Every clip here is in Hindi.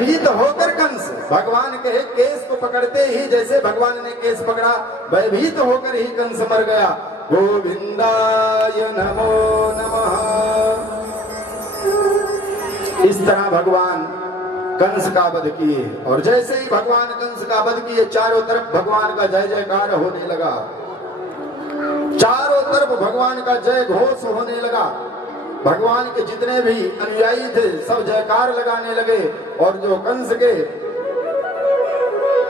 भयभीत होकर कंस भगवान के केस को पकड़ते ही, जैसे भगवान ने केस पकड़ा, भयभीत होकर ही कंस मर गया। गोविंदाय नमो नमः। इस तरह भगवान कंस का वध किए, और जैसे ही भगवान कंस का वध किए, चारों तरफ भगवान का जय जयकार होने लगा। चारों तरफ भगवान का जय घोष होने लगा। भगवान के जितने भी अनुयायी थे सब जयकार लगाने लगे, और जो कंस के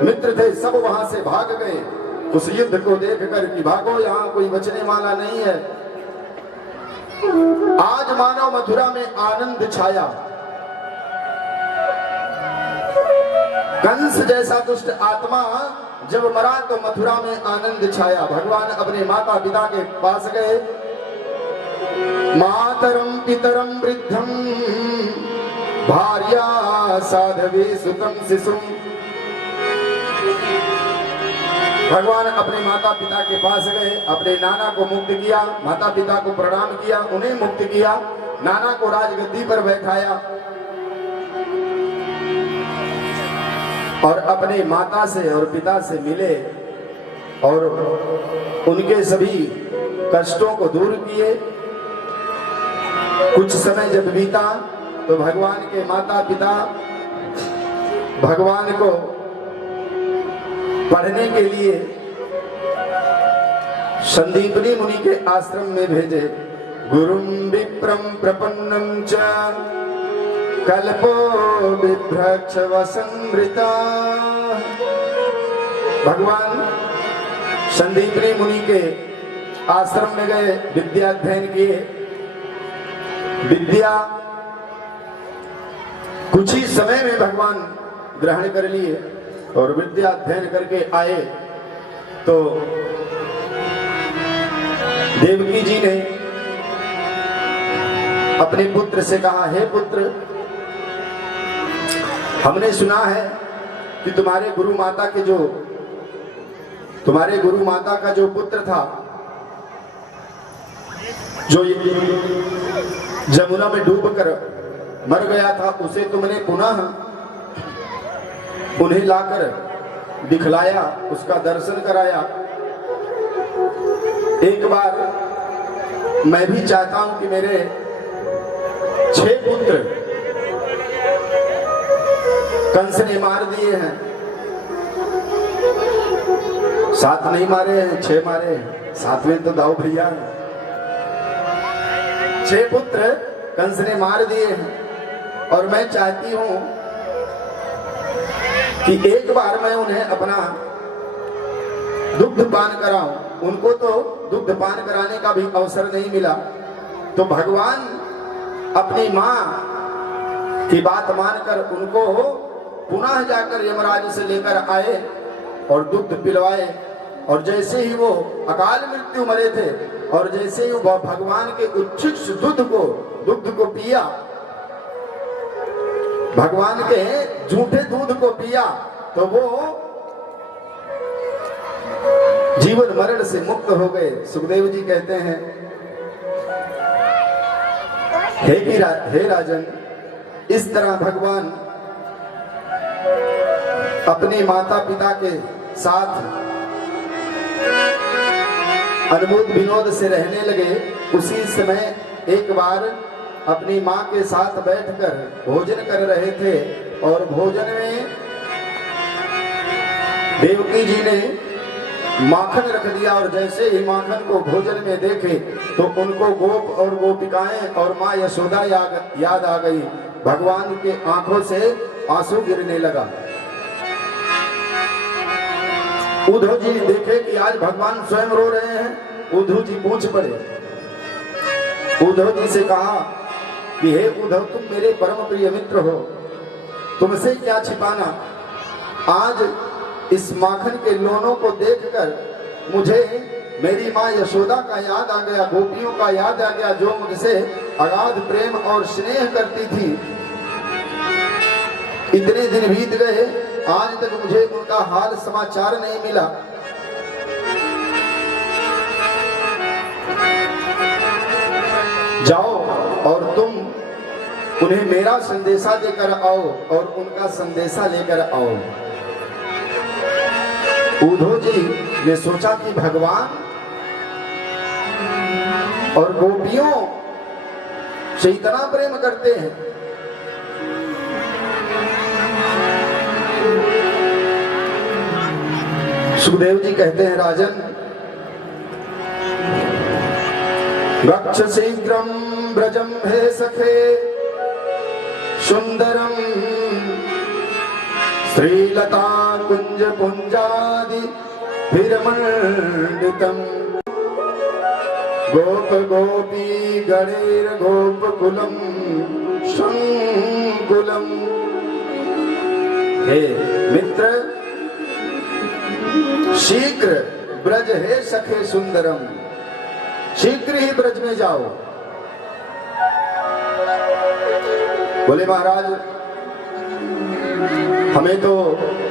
मित्र थे सब वहां से भाग गए उस युद्ध को देखकर कि भागो, यहाँ कोई बचने वाला नहीं है। आज मानो मथुरा में आनंद छाया। कंस जैसा दुष्ट आत्मा जब मरा तो मथुरा में आनंद छाया। भगवान अपने माता पिता के पास गए। मातरम पितरम वृद्धम भार्या साधवी सुतम शिशुम। भगवान अपने माता पिता के पास गए, अपने नाना को मुक्त किया, माता पिता को प्रणाम किया, उन्हें मुक्त किया, नाना को राजगद्दी पर बैठाया और अपने माता से और पिता से मिले और उनके सभी कष्टों को दूर किए। कुछ समय जब बीता तो भगवान के माता पिता भगवान को पढ़ने के लिए संदीपनी मुनि के आश्रम में भेजे। गुरुम विप्रम प्रपन्नम च कल्पो बिभ्रक्ष वसंवृता। भगवान संदीपनी मुनि के आश्रम में गए, विद्या अध्ययन किए। विद्या कुछ ही समय में भगवान ग्रहण कर लिए और विद्या अध्ययन करके आए तो देवकी जी ने अपने पुत्र से कहा, हे पुत्र, हमने सुना है कि तुम्हारे गुरु माता का जो पुत्र था, जो जमुना में डूबकर मर गया था, उसे तुमने पुनः उन्हें लाकर दिखलाया, उसका दर्शन कराया। एक बार मैं भी चाहता हूं कि मेरे 6 पुत्र कंस ने मार दिए हैं। 7 नहीं मारे हैं, 6 मारे हैं, 7वें तो दाऊ भैया। 6 पुत्र कंस ने मार दिए हैं और मैं चाहती हूं कि एक बार मैं उन्हें अपना दुग्ध पान कराऊं। उनको तो दुग्ध पान कराने का भी अवसर नहीं मिला, तो भगवान अपनी मां की बात मानकर उनको पुनः जाकर यमराज से लेकर आए और दुग्ध पिलवाए। और जैसे ही वो अकाल मृत्यु मरे थे और जैसे ही वो भगवान के उच्छिष्ट दुग्ध को पिया, भगवान के झूठे दूध को पिया, तो वो जीवन मरण से मुक्त हो गए। सुखदेव जी कहते हैं, हे राजन, इस तरह भगवान अपने माता पिता के साथ अनबोध विनोद से रहने लगे। उसी समय एक बार अपनी मां के साथ बैठकर भोजन कर रहे थे और भोजन में देवकी जी ने माखन रख दिया और जैसे ही माखन को भोजन में देखे तो उनको गोप और गोपिकाएं और मां यशोदा याद आ गई। भगवान के आंखों से आंसू गिरने लगा। उद्धव जी देखे कि आज भगवान स्वयं रो रहे हैं। उद्धव जी पूछ पड़े। उद्धव जी से कहा कि हे उद्धव, तुम मेरे परम प्रिय मित्र हो, तुमसे क्या छिपाना। आज इस माखन के लोनों को देखकर मुझे मेरी माँ यशोदा का याद आ गया, गोपियों का याद आ गया, जो मुझसे अगाध प्रेम और स्नेह करती थी। इतने दिन बीत गए, आज तक मुझे उनका हाल समाचार नहीं मिला। जाओ और तुम उन्हें मेरा संदेशा देकर आओ और उनका संदेशा लेकर आओ। उद्धव जी ने सोचा कि भगवान और गोपियों से इतना प्रेम करते हैं, सुखदेव जी कहते हैं राजन, गच्छ शीघ्रं ब्रजं हे सखे सुंदरम श्रीलता कुंज पुंजादि विरमण्डितम गोप गोपी गणेर गोपकुलम संकुलम। हे मित्र, शीघ्र ब्रज हे सखे सुंदरम, शीघ्र ही ब्रज में जाओ। बोले महाराज, हमें तो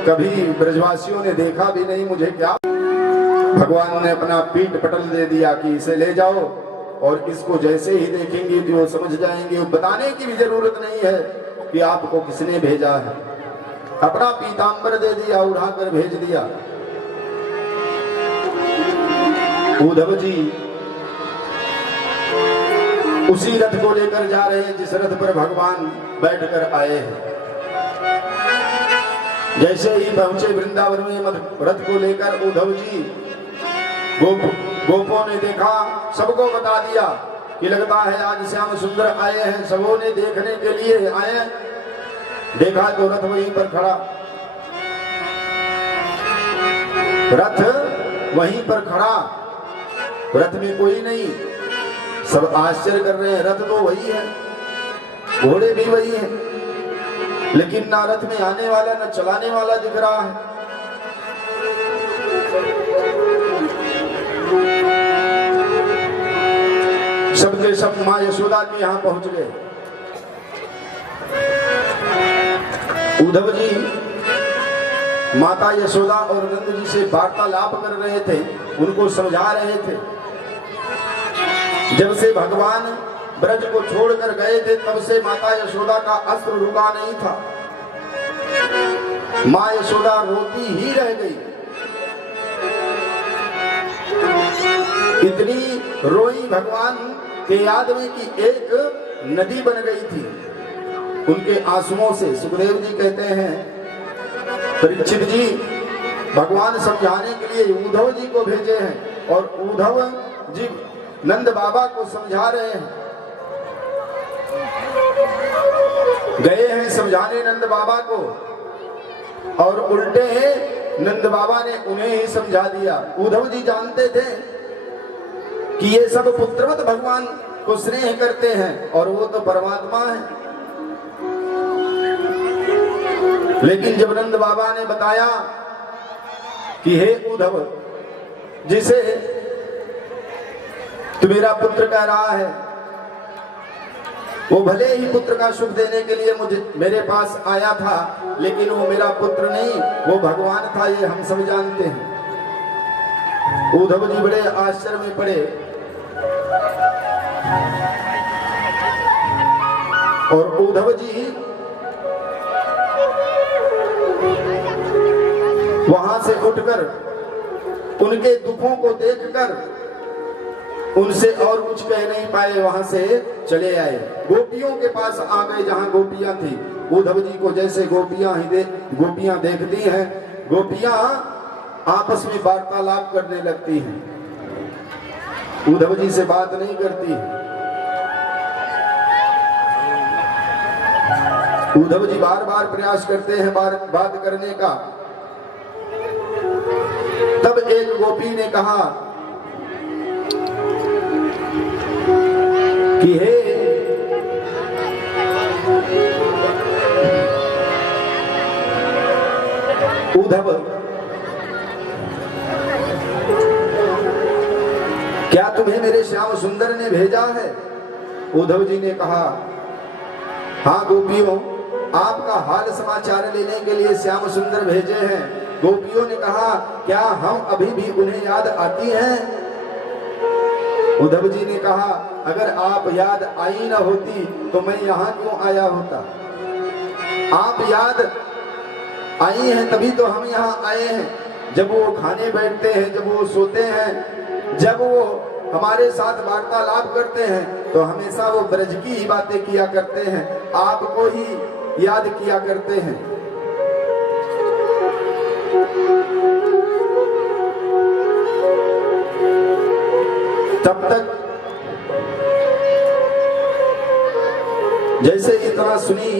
कभी ब्रजवासियों ने देखा भी नहीं, मुझे क्या। भगवान ने अपना पीठ पटल दे दिया कि इसे ले जाओ और इसको जैसे ही देखेंगे तो वो समझ जाएंगे। बताने की भी जरूरत नहीं है कि आपको किसने भेजा है, अपना पीतांबर दे दिया, उड़ाकर भेज दिया। उद्धव जी उसी रथ को लेकर जा रहे हैं जिस रथ पर भगवान बैठकर आए हैं। जैसे ही पहुंचे वृंदावन में रथ को लेकर उद्धव जी, गोपों ने देखा, सबको बता दिया कि लगता है आज श्याम सुंदर आए हैं। सबों ने देखने के लिए आए, देखा तो रथ वहीं पर खड़ा, रथ वहीं पर खड़ा, रथ में कोई नहीं। सब आश्चर्य कर रहे हैं, रथ तो वही है, घोड़े भी वही हैं, लेकिन ना रथ में आने वाला ना चलाने वाला दिख रहा है। सबके सब मां यशोदा के यहां पहुंच गए। उद्धव जी माता यशोदा और नंद जी से वार्तालाप कर रहे थे, उनको समझा रहे थे। जब से भगवान ब्रज को छोड़कर गए थे तब से माता यशोदा का अश्रु रुका नहीं था। मां यशोदा रोती ही रह गई, इतनी रोई भगवान के याद में कि एक नदी बन गई थी उनके आंसुओं से। सुखदेव जी कहते हैं, परीक्षित जी भगवान समझाने के लिए उद्धव जी को भेजे हैं और उद्धव जी नंद बाबा को समझा रहे हैं। गए हैं समझाने नंद बाबा को और उल्टे नंद बाबा ने उन्हें ही समझा दिया। उद्धव जी जानते थे कि ये सब पुत्रवत भगवान को स्नेह करते हैं और वो तो परमात्मा है। लेकिन जब नंद बाबा ने बताया कि हे उद्धव, जिसे तू मेरा पुत्र कह रहा है, वो भले ही पुत्र का सुख देने के लिए मेरे पास आया था, लेकिन वो मेरा पुत्र नहीं, वो भगवान था, ये हम सब जानते हैं। उद्धव जी बड़े आश्चर्य में पड़े और उद्धव जी वहां से उठकर उनके दुखों को देखकर उनसे और कुछ कह नहीं पाए, वहां से चले आए। गोपियों के पास आ गए जहां गोपियां थी। उद्धव जी को जैसे गोपियां देखती हैं, गोपियां आपस में वार्तालाप करने लगती हैं, उद्धव जी से बात नहीं करती। उद्धव जी बार बार प्रयास करते हैं बात करने का। तब एक गोपी ने कहा कि हे उद्धव, क्या तुम्हें मेरे श्याम सुंदर ने भेजा है? उद्धव जी ने कहा, हाँ गोपियों, आपका हाल समाचार लेने के लिए श्याम सुंदर भेजे हैं। गोपियों ने कहा, क्या हम अभी भी उन्हें याद आती हैं? उद्धव जी ने कहा अगर आप याद आई ना होती तो मैं यहाँ क्यों आया होता। आप याद आई हैं तभी तो हम यहाँ आए हैं। जब वो खाने बैठते हैं, जब वो सोते हैं, जब वो हमारे साथ वार्तालाप करते हैं तो हमेशा वो ब्रज की ही बातें किया करते हैं, आपको ही याद किया करते हैं। तब तक जैसे इतना सुनी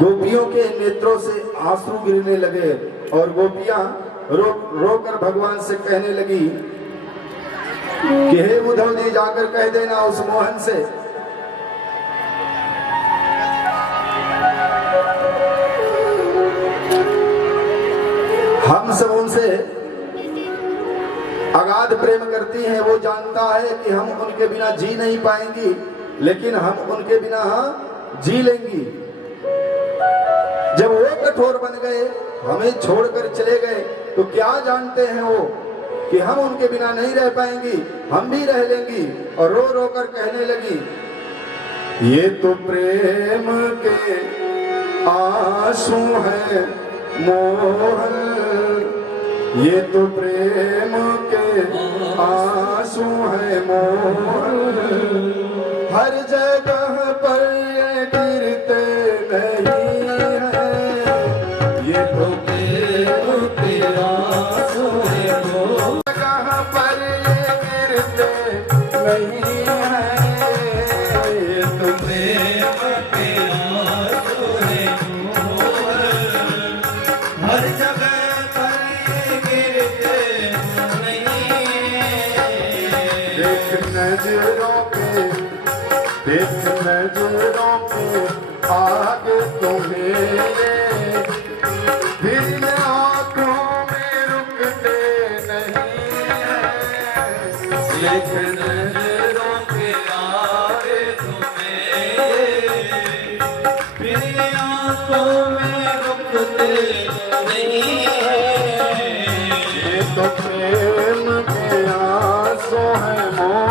गोपियों के नेत्रों से आंसू गिरने लगे और गोपियां रोकर भगवान से कहने लगी कि हे उद्धव जी जाकर कह देना उस मोहन से हम सब उनसे अगाध प्रेम करती हैं। वो जानता है कि हम उनके बिना जी नहीं पाएंगी, लेकिन हम उनके बिना जी लेंगी। जब वो कठोर बन गए, हमें छोड़कर चले गए, तो क्या जानते हैं वो कि हम उनके बिना नहीं रह पाएंगी, हम भी रह लेंगी। और रो रो कर कहने लगी ये तो प्रेम के आंसू हैं मोहन, ये तो प्रेम के आंसू हैं मोहन, हर जगह पर ये गिरते नहीं हैं, ये तो प्रेम के आंसू हैं मोहन, जगह पर ये गिरते नहीं हैं, ये तो प्रेम के आंसू हैं मोहन, हर जगह नजरों के देख नजरों के आगे तुम्हें फिर आंखों में रुकते नहीं हैं, देख नजरों के आगे तुम्हें फिर आंखों में रुकते नहीं हैं, ये तो प्रेम के आंसू हैं मोहन।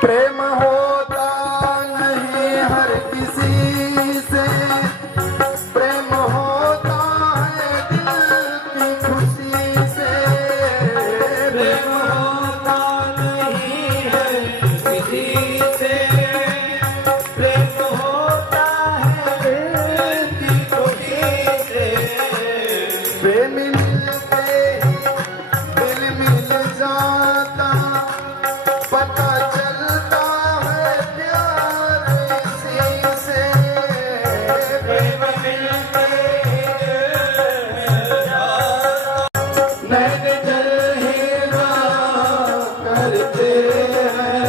प्रेम होता नहीं हर किसी से, प्रेम होता है दिल की खुशी से, प्रेम होता नहीं है किसी से, प्रेम होता है दिल की खुशी से, प्रेम मिलते दिल मिल जाता, पता चलता है प्यार इसी से, प्रेम मिलते नैन जल हीरा करते हैं,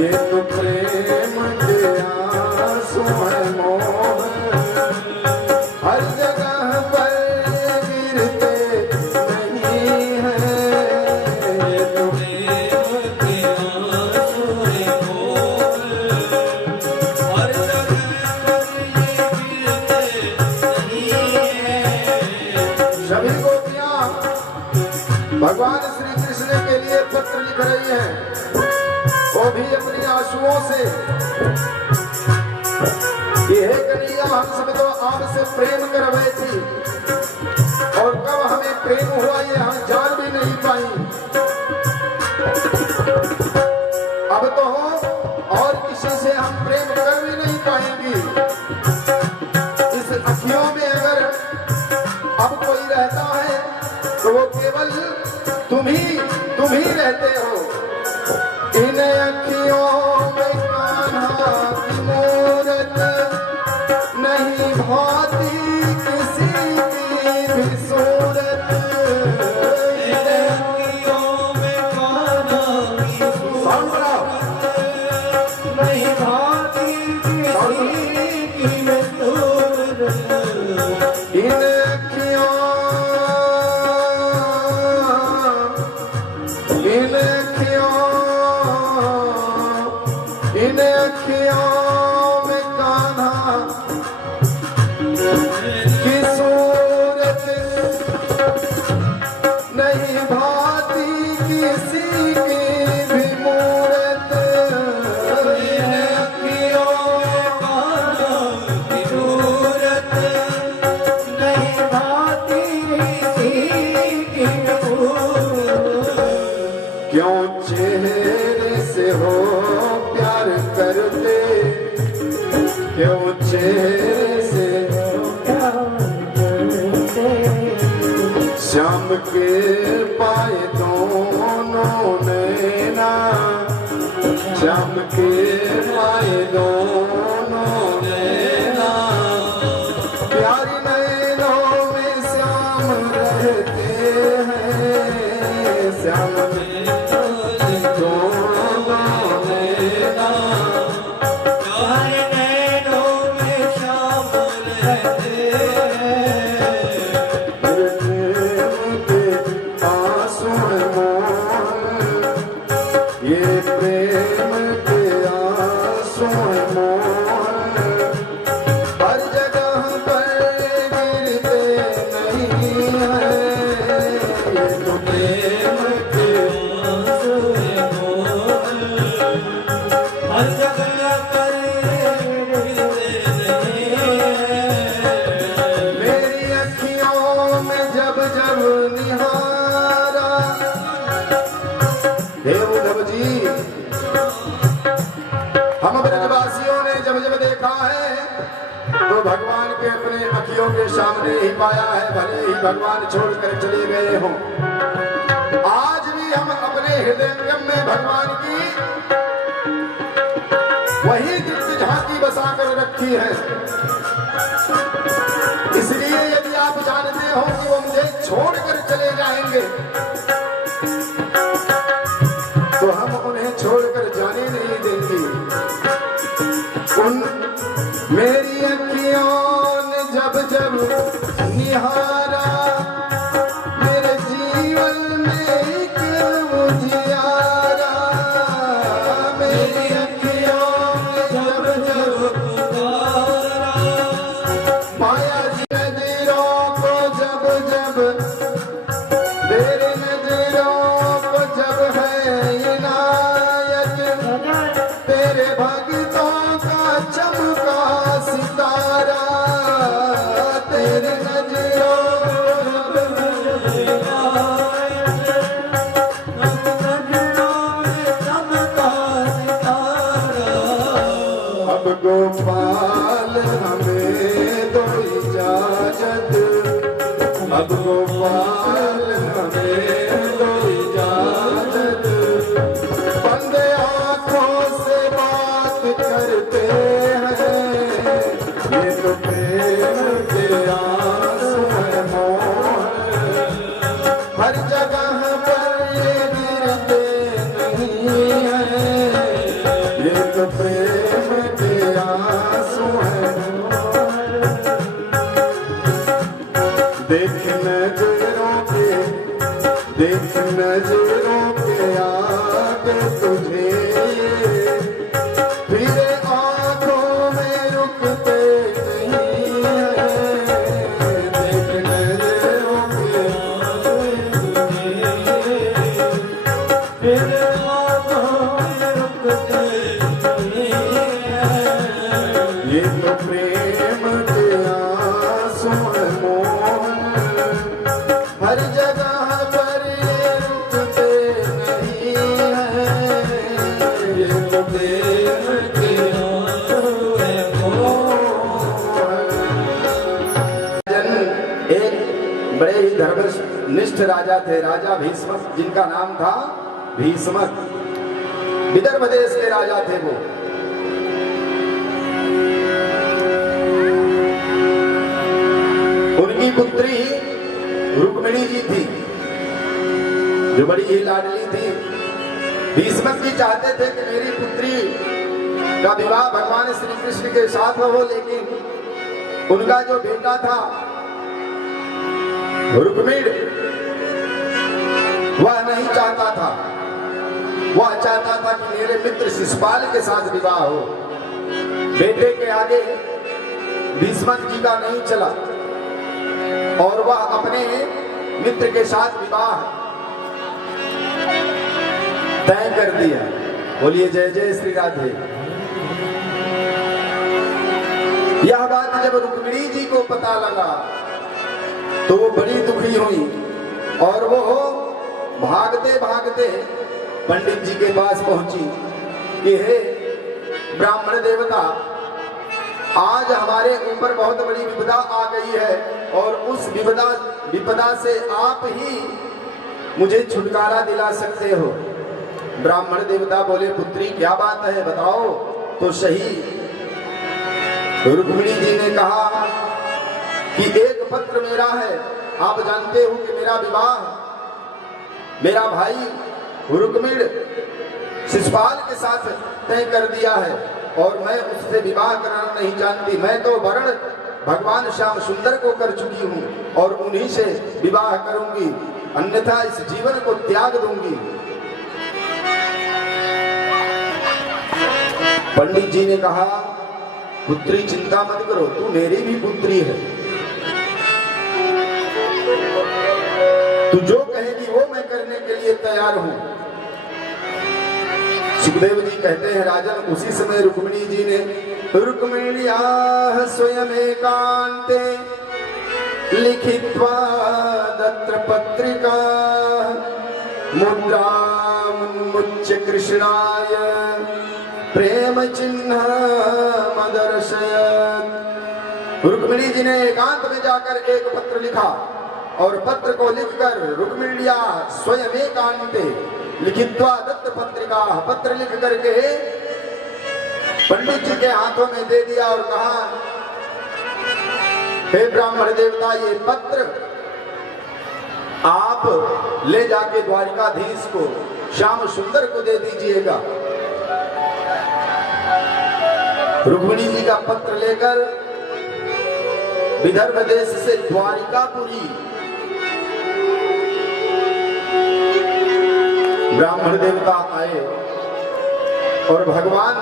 ये तो प्रेम के आंसू हैं मोहन, हर जगह पर गिरते नहीं हैं, ये तो सभी गोपियां भगवान श्री कृष्ण के लिए पत्र लिख रही हैं, वो भी अपनी आंसुओं से कि हे कन्हैया हम सब तो आपसे प्रेम कर रहे थे और कब हमें प्रेम हुआ ये हम जान भी नहीं पाई, अब तो और किसी से हम प्रेम कर भी नहीं पाएंगे। इस अखियों में अगर अब कोई रहता है तो वो केवल तुम ही रहते हो। इन अखियों नहीं भाती किसी की भी मूरत, इन अखियों में कानों की सूरत, नहीं भाती किसी की मूरत। क्यों चेहरे से हो प्यार करते, क्यों चेहरे से श्याम के पाए दोनों नैना, श्याम के पाए दोनों नैना, प्यारी नैनों में श्याम रहते हैं, श्याम में दोनों नैना, प्यारे नैनों में श्याम रहते हैं। ये प्रेम के आंसू मोहन, हर जगह पर गिरते नहीं हैं, ये तो प्रेम के आंसू मोहन, हर जगह पर गिरते नहीं हैं। मेरी अखियों में जब जब निहारा, हे उद्धव जी, हम ब्रजवासियों ने जब जब देखा है तो भगवान के अपने अखियों के सामने ही पाया है, भले ही भगवान छोड़कर चले गए हों। आज भी हम अपने हृदय में भगवान की वही दिव्य झांकी बसा कर रखी है। इसलिए यदि आप जानते हो कि वो मुझे छोड़कर चले जाएंगे तो हम उन्हें छोड़कर जाने नहीं देंगे। उन मेरी अखियों ने जब जब निहारा, मेरे जीवन में एक उजियारा, मेरी अखियों ने जब जब पुकारा, पाया नजरों को जब जब, तेरे नजरों को जब है इनायत, तेरे भक्तों का चमका सितारा, तेरे नजरों को जब अब गोपाल हमें दो इजाजत, अब गोपाल हमें दो इजाजत, बंदे आंखों से बात करते हैं, ये तो प्रेम के आंसू हैं मोहन, हर जगह पर ये गिरते नहीं हैं, ये तो प्रेम के आंसू हैं मोहन। देख नजरों के आगे तुझे, फिर आंखों में रुकते नहीं हैं, देख नजरों के फिर आंखों में रुकते नहीं हैं। ये तो प्रेम के आंसू हैं मोहन, हर जगह पर ये रुकते नहीं हैं, ये तो प्रेम के आंसू हैं मोहन। एक बड़े ही धर्मनिष्ठ राजा थे, राजा भीष्मक, जिनका नाम था भीष्मक। विदर्भ देश के राजा थे वो। उनकी पुत्री रुक्मिणी जी थी जो बड़ी ही लाडली थी। भीष्मक जी चाहते थे कि मेरी पुत्री का विवाह भगवान श्री कृष्ण के साथ हो, लेकिन उनका जो बेटा था रुक्मिण, वह नहीं चाहता था। वह चाहता था कि मेरे मित्र शिशुपाल के साथ विवाह हो। बेटे के आगे भीष्मक जी का नहीं चला और वह अपने मित्र के साथ विवाह तय कर दिया। बोलिए जय जय श्री राधे। यह बात जब रुक्मिणी जी को पता लगा तो वो बड़ी दुखी हुई और वो भागते भागते पंडित जी के पास पहुंची कि हे ब्राह्मण देवता, आज हमारे ऊपर बहुत बड़ी विपदा आ गई है और उस विपदा से आप ही मुझे छुटकारा दिला सकते हो। ब्राह्मण देवता बोले, पुत्री क्या बात है, बताओ तो सही। रुक्मिणी जी ने कहा कि एक पत्र मेरा है, आप जानते हो कि मेरा विवाह मेरा भाई रुक्मिण शिशुपाल के साथ तय कर दिया है और मैं उससे विवाह कराना नहीं जानती। मैं तो वरण भगवान श्याम सुंदर को कर चुकी हूँ और उन्हीं से विवाह करूंगी, अन्यथा इस जीवन को त्याग दूंगी। पंडित जी ने कहा, पुत्री चिंता मत करो, तू मेरी भी पुत्री है, तू जो कहेगी वो मैं करने के लिए तैयार हूं। सुखदेव जी कहते हैं, राजन उसी समय रुक्मिणी जी ने रुक्मिण्याः स्वयं एकांते लिखित्वा दत्र पत्रिका मुद्रामुन्मुच्य कृष्णाय प्रेम चिन्ह मदर्शयत्। रुक्मिणी जी ने एकांत में जाकर एक पत्र लिखा और पत्र को लिखकर रुक्मिण्या स्वयं एकांते लिखित्वा दत्त पत्रिका, पत्र लिख करके पंडित जी के हाथों में दे दिया और कहा, हे ब्राह्मण देवता, ये पत्र आप ले जाके द्वारिकाधीश को श्याम सुंदर को दे दीजिएगा। रुक्मिणी जी का पत्र लेकर विदर्भ देश से द्वारिकापुरी ब्राह्मण देवता आए और भगवान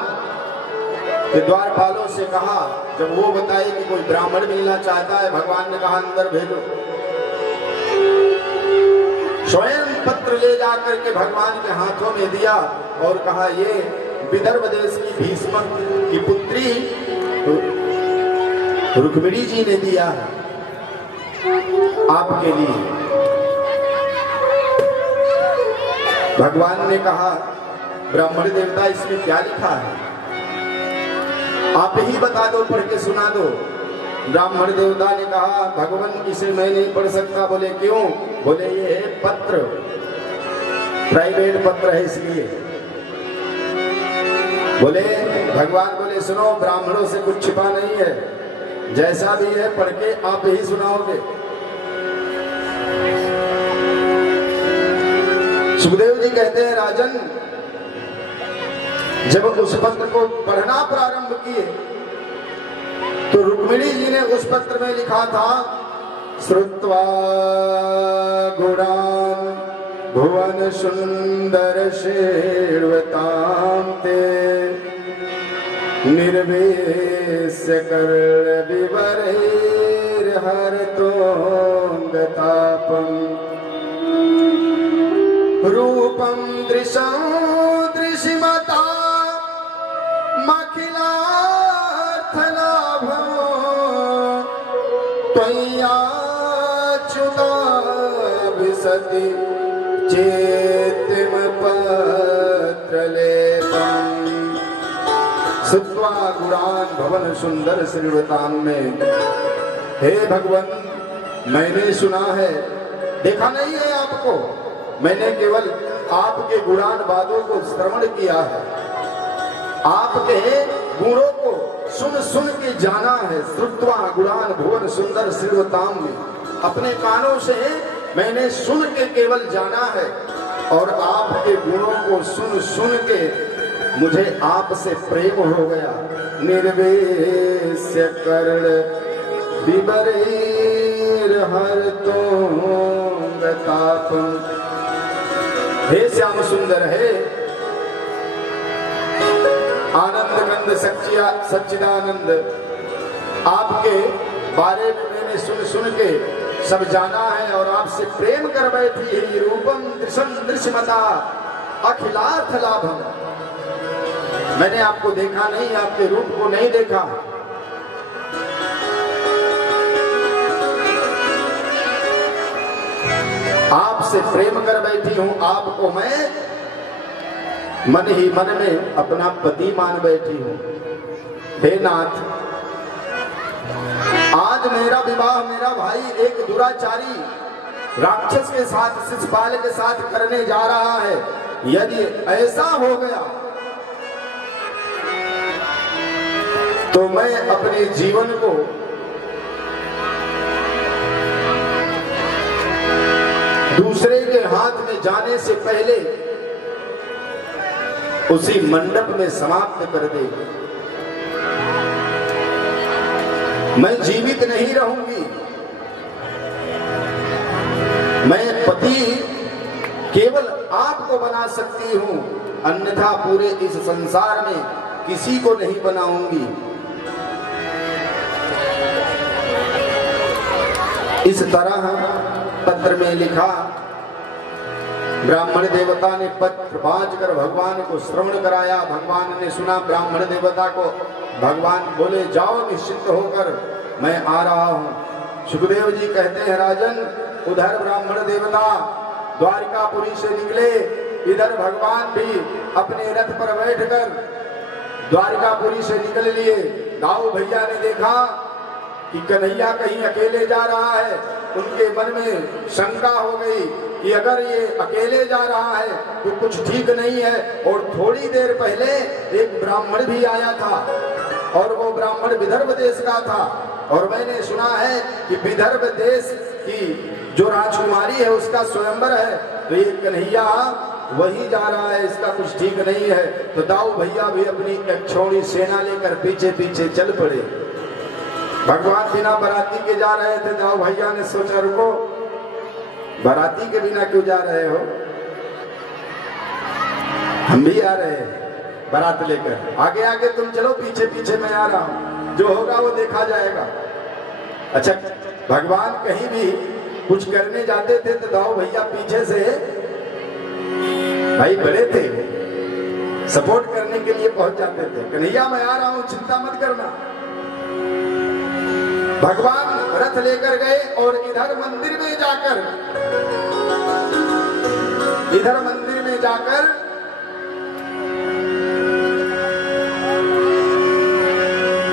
के द्वारपालों से कहा, जब वो बताए कि कोई ब्राह्मण मिलना चाहता है, भगवान ने कहा अंदर भेजो। स्वयं पत्र ले जाकर के भगवान के हाथों में दिया और कहा, ये विदर्भ देश की भीष्म की पुत्री रुक्मिणी जी ने दिया है आपके लिए। भगवान ने कहा, ब्राह्मण देवता इसमें क्या लिखा है, आप ही बता दो, पढ़ के सुना दो। ब्राह्मण देवता ने कहा, भगवान इसे मैं नहीं पढ़ सकता। बोले क्यों? बोले ये है पत्र, प्राइवेट पत्र है इसलिए। बोले भगवान बोले, सुनो, ब्राह्मणों से कुछ छिपा नहीं है, जैसा भी है पढ़ के आप ही सुनाओगे। सुखदेव जी कहते हैं, राजन जब उस पत्र को पढ़ना प्रारंभ किए तो रुक्मिणी जी ने उस पत्र में लिखा था, श्रुत्वा गुणान् भुवन सुंदर शेर्वतां ते निर्वेश्य कर्ण विवरैर् हरतोऽङ्गतापम् रूपं दृशं दृशिमता मखिलार्थलाभं त्वय्याच्युताभिसति चेत्तिमपत्रलेपम्। श्रुत्वा गुणान् भवन सुंदर श्रीवतान में, हे भगवान, मैंने सुना है, देखा नहीं है आपको, मैंने केवल आपके गुणान वादों को श्रवण किया है, आपके गुणों को सुन सुन के जाना है। श्रुत्वा गुणान भुवन सुंदर श्रीवताम में, अपने कानों से मैंने सुन के केवल जाना है और आपके गुणों को सुन सुन के मुझे आपसे प्रेम हो गया। निर्वेश्य कर्ण विवरैर् हरतोऽङ्गतापम्। हे श्याम सुंदर, है आनंद कंद सच्चिदानंद, आपके बारे में मैंने सुन सुन के सब जाना है और आपसे प्रेम कर बैठी है। रूपम दृशम दृश्यमता अखिलार्थ लाभम। मैंने आपको देखा नहीं, आपके रूप को नहीं देखा, आपसे प्रेम कर बैठी हूं, आपको मैं मन ही मन में अपना पति मान बैठी हूं। हे नाथ, आज मेरा विवाह मेरा भाई एक दुराचारी राक्षस के साथ, शिशुपाल के साथ करने जा रहा है। यदि ऐसा हो गया तो मैं अपने जीवन को दूसरे के हाथ में जाने से पहले उसी मंडप में समाप्त कर देगा। मैं जीवित नहीं रहूंगी। मैं पति केवल आपको बना सकती हूं, अन्यथा पूरे इस संसार में किसी को नहीं बनाऊंगी। इस तरह पत्र में लिखा। ब्राह्मण देवता ने पत्र बांचकर भगवान को श्रवण कराया। भगवान ने सुना ब्राह्मण देवता को। भगवान बोले, जाओ निश्चिंत होकर, मैं आ रहा हूं। सुखदेव जी कहते हैं, राजन, उधर ब्राह्मण देवता द्वारिकापुरी से निकले, इधर भगवान भी अपने रथ पर बैठकर द्वारिकापुरी से निकल लिए। दाऊ भैया ने देखा कि कन्हैया कहीं अकेले जा रहा है। उनके मन में शंका हो गई कि अगर ये अकेले जा रहा है तो कुछ ठीक नहीं है। और थोड़ी देर पहले एक ब्राह्मण भी आया था और वो ब्राह्मण विदर्भ देश का था। और मैंने सुना है कि विदर्भ देश की जो राजकुमारी है उसका स्वयंवर है, तो ये कन्हैया वही जा रहा है, इसका कुछ ठीक नहीं है। तो दाऊ भैया भी अपनी एक छोटी सेना लेकर पीछे पीछे चल पड़े। भगवान बिना बाराती के जा रहे थे। दाऊ भैया ने सोचा, रुको, बाराती के बिना क्यों जा रहे हो, हम भी आ रहे हैं बारात लेकर। आगे आगे तुम चलो, पीछे पीछे मैं आ रहा हूं, जो होगा वो देखा जाएगा। अच्छा, भगवान कहीं भी कुछ करने जाते थे तो दाऊ भैया पीछे से, भाई बड़े थे, सपोर्ट करने के लिए पहुंच जाते थे। कन्हैया मैं आ रहा हूं, चिंता मत करना। भगवान रथ लेकर गए और इधर मंदिर में जाकर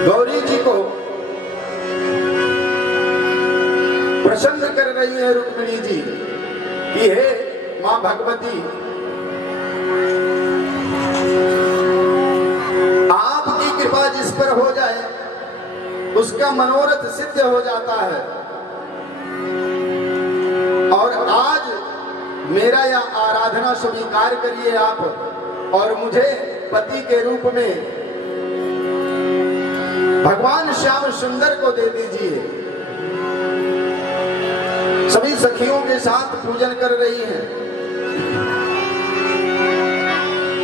गौरी जी को प्रसन्न कर रही है रुक्मिणी जी कि हे मां भगवती, आपकी कृपा जिस पर हो जाए उसका मनोरथ सिद्ध हो जाता है। और आज मेरा यह आराधना स्वीकार करिए आप, और मुझे पति के रूप में भगवान श्याम सुंदर को दे दीजिए। सभी सखियों के साथ पूजन कर रही हैं।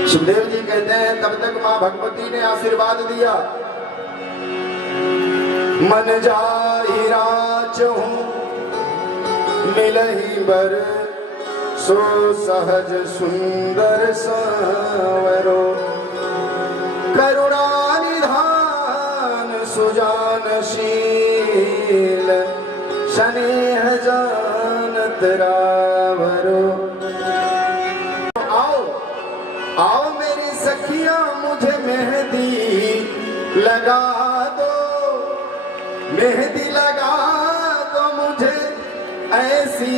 सुखदेव जी कहते हैं, तब तक मां भगवती ने आशीर्वाद दिया। मन जाहि राचहु मिलहि बर, सो सहज सुंदर सांवरो। करुणा निधान सुजानशील, स्नेह जानत रावरो। आओ आओ मेरी सखियां, मुझे मेहंदी लगा दो, मेहंदी लगा दो मुझे, ऐसी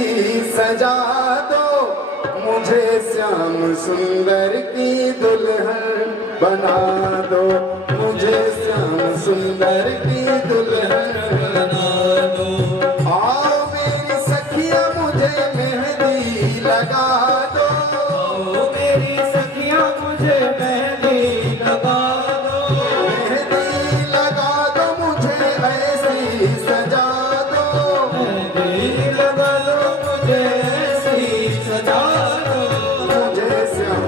सजा दो, मुझे श्याम सुंदर की दुल्हन बना दो, मुझे श्याम सुंदर की दुल्हन बना दो। आओ मेरी सखियां, मुझे मेहंदी लगा दो, आओ मेरी सखियां, मुझे मेहंदी लगा दो, मेहंदी लगा दो मुझे, ऐसी सजा दो, मेहंदी लगा दो मुझे, ऐसी सजा दो, मुझे श्याम।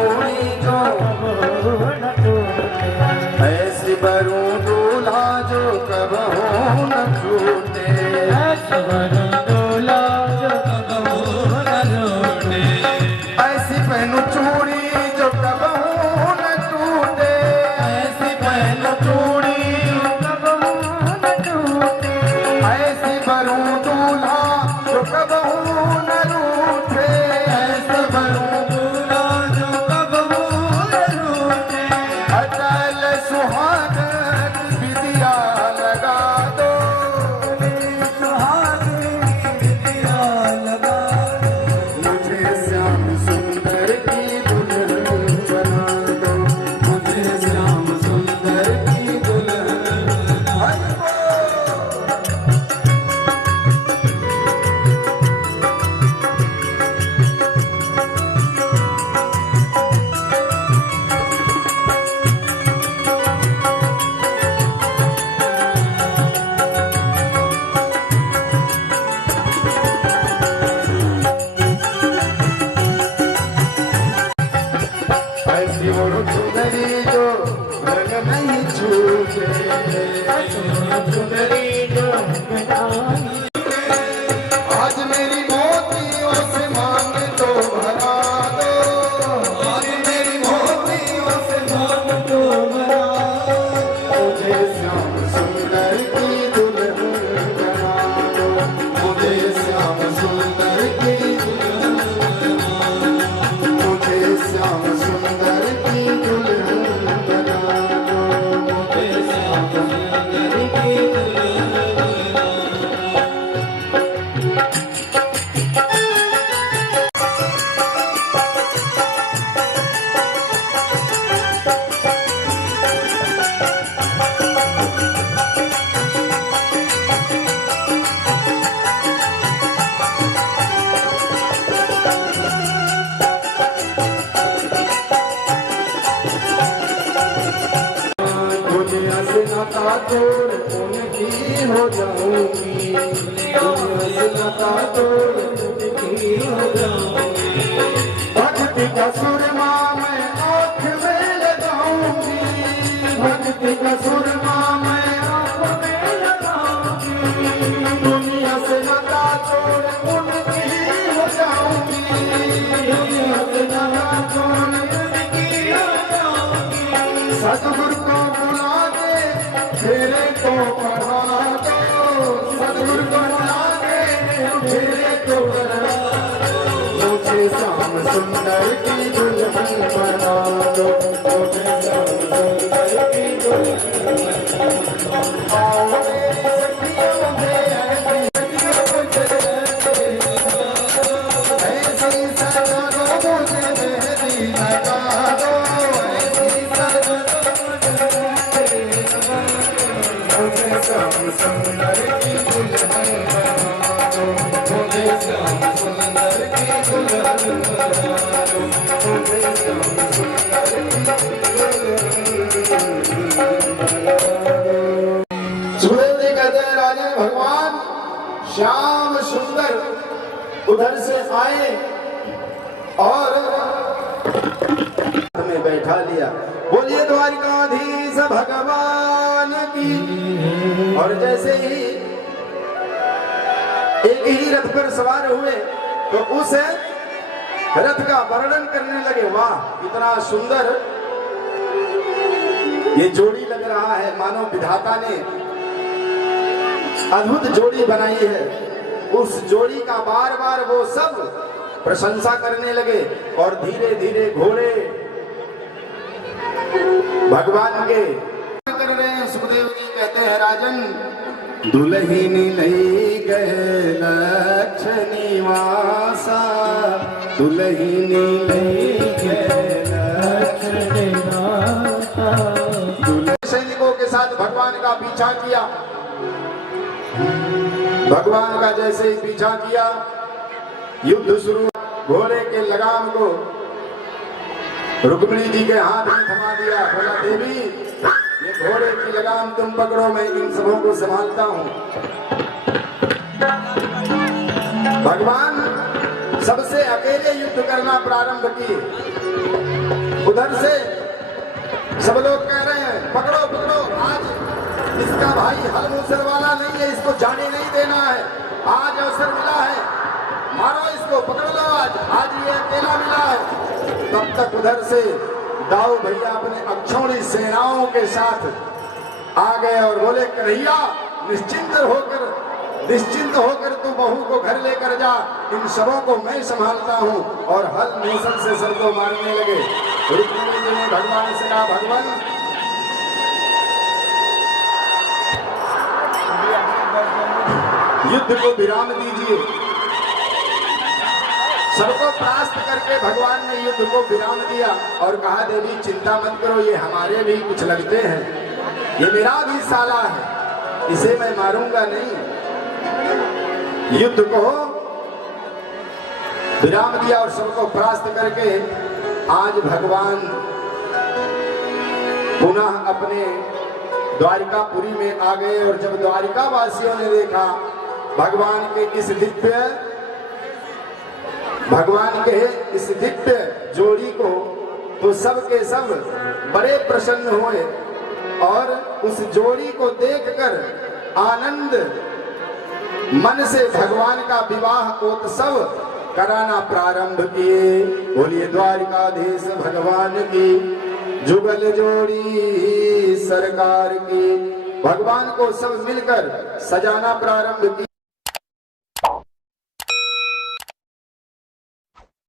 चूड़ी जो ऐसी बरू दूल्हा जो कबहू न छूटे। ऐसी पहनू चूड़ी जो कबहू न टूटे। ऐसी पहनू चूड़ी ऐसी बरू दूल्हा जो कबहू न रूठे। ऐसी बरू दूल्हा जो कबहू न रूठे। अटल सुहागन विदिया लगा दो। सुहागन विदिया लगा दो। मुझे श्याम सुंदर की दुल्हन बना दो। मुझे श्याम सुंदर की दुल्हन बना दो। ऐसी वो चुनरी जो रंग नहीं छूटे। चुनरी जो आज मेरी मोतियों से मांग तो भरा दो। आज मेरी मोतियों से मांग तो भरा दो। मुझे श्याम सुंदर की दुल्हन बना दो। मुझे श्याम सुंदर की दुल्हन बना दो। मुझे श्याम सुंदर की दुल्हन बना दो। मुझे श्याम सुंदर की दुल्हन बना दो। दुनिया से नाता तोड़ उनकी हो जाऊंगी। दुनिया से नाता तोड़ उनकी हो जाऊंगी। भक्ति का सुरमा मैं आँख में लगाऊंगी। भक्ति का सुरमा मैं आँख में लगाऊंगी। दुनिया से नाता तोड़ उनकी हो जाऊंगी। दुनिया से नाता तोड़ उनकी हो जाऊंगी। सतगुरु को बुला दे फेरे को पढ़ा दो। सतगुरु को बुला दे फेरे को पढ़ा दो। मुझे श्याम सुंदर की दुल्हन बना दो। मुझे श्याम सुंदर की दुल्हन बना दो। आओ मेरी सखियों में ऐसी सखियों मुझे ऐसी सजा दो। मुझे मेहंदी लगा दो। ऐसी सजा मुझे श्याम सुंदर की दुल्हन बना दो। मुझे श्याम सुंदर की दुल्हन बना दो। मुझे श्याम सुंदर की दुल्हन बना दो। सुखदेव जी कहते हैं राजन भगवान श्याम सुंदर उधर से आए और में बैठा लिया। बोलिए द्वारिकाधीश भगवान की। और जैसे ही एक ही रथ पर सवार हुए तो उस रथ का वर्णन करने लगे। वाह इतना सुंदर ये जोड़ी लग रहा है, मानो विधाता ने अद्भुत जोड़ी बनाई है। उस जोड़ी का बार बार वो सब प्रशंसा करने लगे और धीरे धीरे घोड़े भगवान के कर रहे हैं। सुखदेव जी कहते हैं राजन दुल्हिनी लई गए लक्ष्मी वासा। दुल्हिनी लई गए लक्ष्मी वासा। सैनिकों के साथ भगवान का पीछा किया। भगवान का जैसे ही पीछा किया युद्ध शुरू। घोड़े के लगाम को रुक्मिणी जी के हाथ में थमा दिया। बोला देवी ये घोड़े की लगाम तुम पकड़ो, मैं इन सबों को संभालता हूँ। भगवान सबसे अकेले युद्ध करना प्रारंभ किए। इसका भाई हल मूसल वाला नहीं है, इसको जाने नहीं देना है। आज अवसर मिला है, मारो इसको, पकड़ लो आज, आज ये अकेला मिला है। तब तक उधर से दाऊ भैया अपने अक्षौणी सेनाओं के साथ आ गए और बोले, कन्हैया निश्चिंत होकर तू बहू को घर लेकर जा, इन सबों को मैं संभालता हूँ। और हल मूसल से सबको मारने लगे। रुक्मिणी जी ने भगवान से कहा, भगवान युद्ध को विराम दीजिए। सबको परास्त करके भगवान ने युद्ध को विराम दिया और कहा, देवी चिंता मत करो, ये हमारे भी कुछ लगते हैं, ये मेरा भी साला है, इसे मैं मारूंगा नहीं। युद्ध को विराम दिया और सबको परास्त करके आज भगवान पुनः अपने द्वारिकापुरी में आ गए। और जब द्वारिका वासियों ने देखा भगवान के इस दिव्य जोड़ी को, तो सब के सब बड़े प्रसन्न हुए और उस जोड़ी को देखकर आनंद मन से भगवान का विवाह उत्सव कराना प्रारंभ किए। बोलिए द्वारिकाधीश भगवान की, जुगल जोड़ी सरकार की। भगवान को सब मिलकर सजाना प्रारंभ किया।